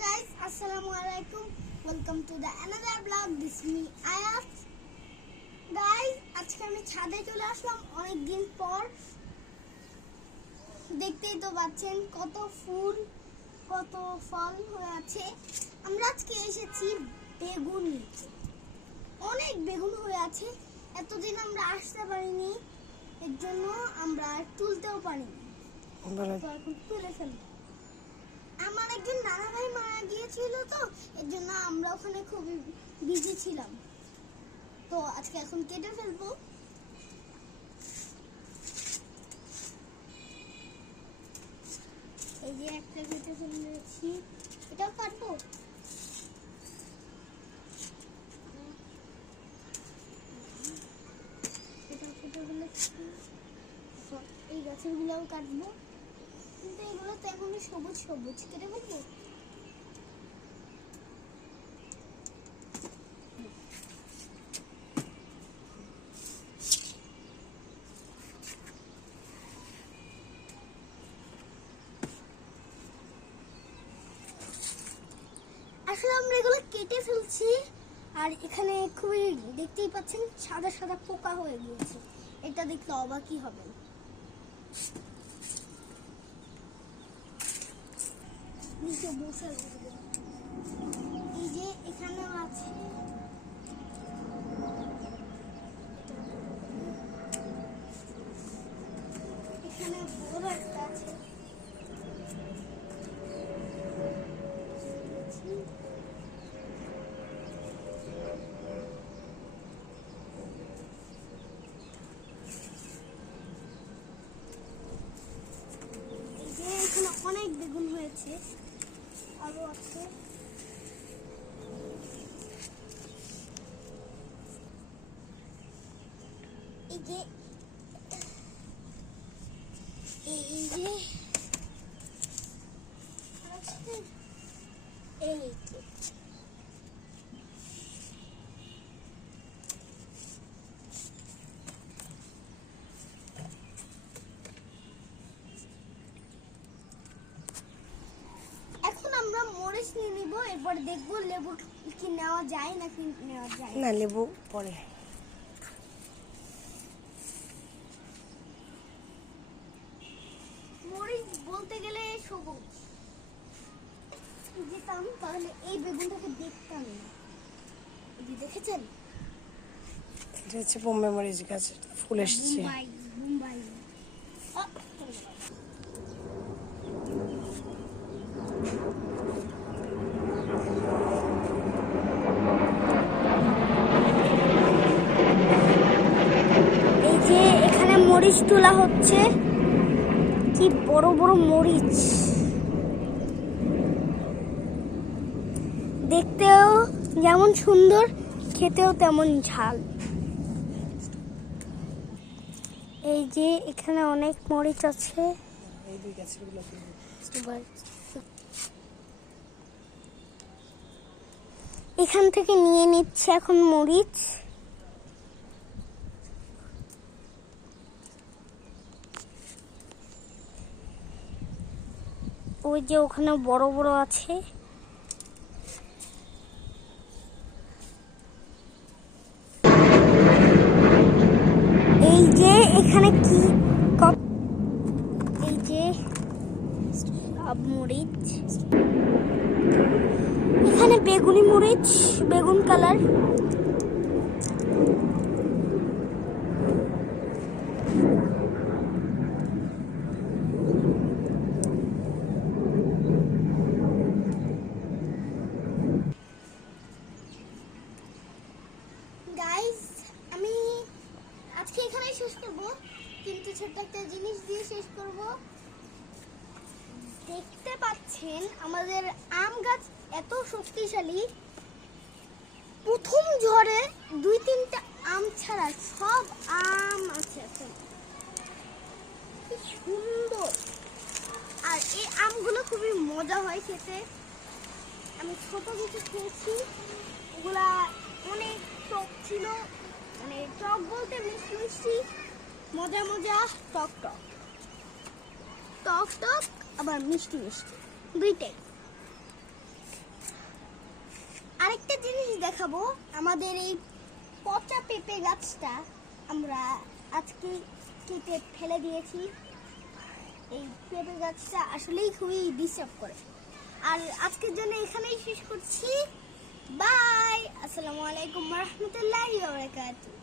guys, Assalamualaikum. Welcome to the another vlog. This is me Ayat. Guys, আজকে আমি ছাদে চলে আসলাম অনেক দিন পর। দেখতেই তো পাচ্ছেন কত ফুল, কত ফল হয়ে আছে। আমরা আজকে এসেছি বেগুন নিতে। অনেক বেগুন হয়ে আছে। এতদিন আমরা আসতে পারিনি, এর জন্য আমরা তুলতেও পারিনি। তো এখন তুলে ফেলবো। আমার একজন নানা ভাই মারা গিয়েছিল, তো এর জন্য আমরা ওখানে খুবই বিজি ছিলাম। তো আজকে এখন কেটে ফেলবো। এই যে একটা কেটে ফেলেছি, এটাও কাটবো। এটা কেটে ফেলেছি, এই গাছের গুলাও কাটবো, কিন্তু এগুলো তো এখনই সবুজ সবুজ। কেটে ফেলবো। আসলে আমরা এগুলো কেটে ফেলছি, আর এখানে খুবই দেখতেই পাচ্ছেন সাদা সাদা পোকা হয়ে গিয়েছে। এটা দেখলে অবাকই হবে। এই যে এখানে আছে, এখানে বড় একটা আছে। অনেক বেগুন হয়েছে, আরো আছে। এই যে এই যে এই যে আমরা মরিচ নিয়ে নিব, এরপর দেখবো লেবু কি নেওয়া যায় নাকি নেওয়া যায় না। লেবু পরে। মরিচ বলতে গেলে সবুজ যেতাম, তাহলে এই বেগুনটাকে দেখতাম না। এই যে দেখেছেন, এটা হচ্ছে বোম্বে মরিচ গাছ, ফুল এসেছে। মুম্বাই মরিচ তোলা হচ্ছে। কি বড় বড় মরিচ, দেখতেও যেমন সুন্দর, খেতেও তেমন ঝাল। এই যে এখানে অনেক মরিচ আছে। এখান থেকে নিয়ে নিচ্ছে এখন মরিচ। ওই যে ওখানে বড় বড় আছে। এই যে এখানে কি, এই যে মরিচ, এখানে বেগুনি মরিচ, বেগুন কালার। আমি আজকে এখানেই শেষ করব, কিন্তু ছোট্ট একটা জিনিস দিয়ে শেষ করব। দেখতে পাচ্ছেন আমাদের আম গাছ এত শক্তিশালী, প্রথম ঝড়ে 2-3টা আম ছাড়া সব আম আছে এখন। কি সুন্দর! আর এই আমগুলো খুবই মজা হয় খেতে। আমি ছোট কিছু খেয়েছি, ওগুলা অনেক টক ছিল, মানে টক বলতে মিষ্টি মিষ্টি, মজা মজা, টক টক টক টক, আবার মিষ্টি মিষ্টি দুইটাই। দেখাবো আমাদের এই পচা পেঁপে গাছটা আমরা আজকে কেটে ফেলে দিয়েছি। এই পেঁপে গাছটা আসলেই খুবই ডিস্টার্ব করে। আর আজকের জন্য এখানেই শেষ করছি। বাই, আসসালামু আলাইকুম ওয়া রাহমাতুল্লাহি ওয়া বারাকাতুহু।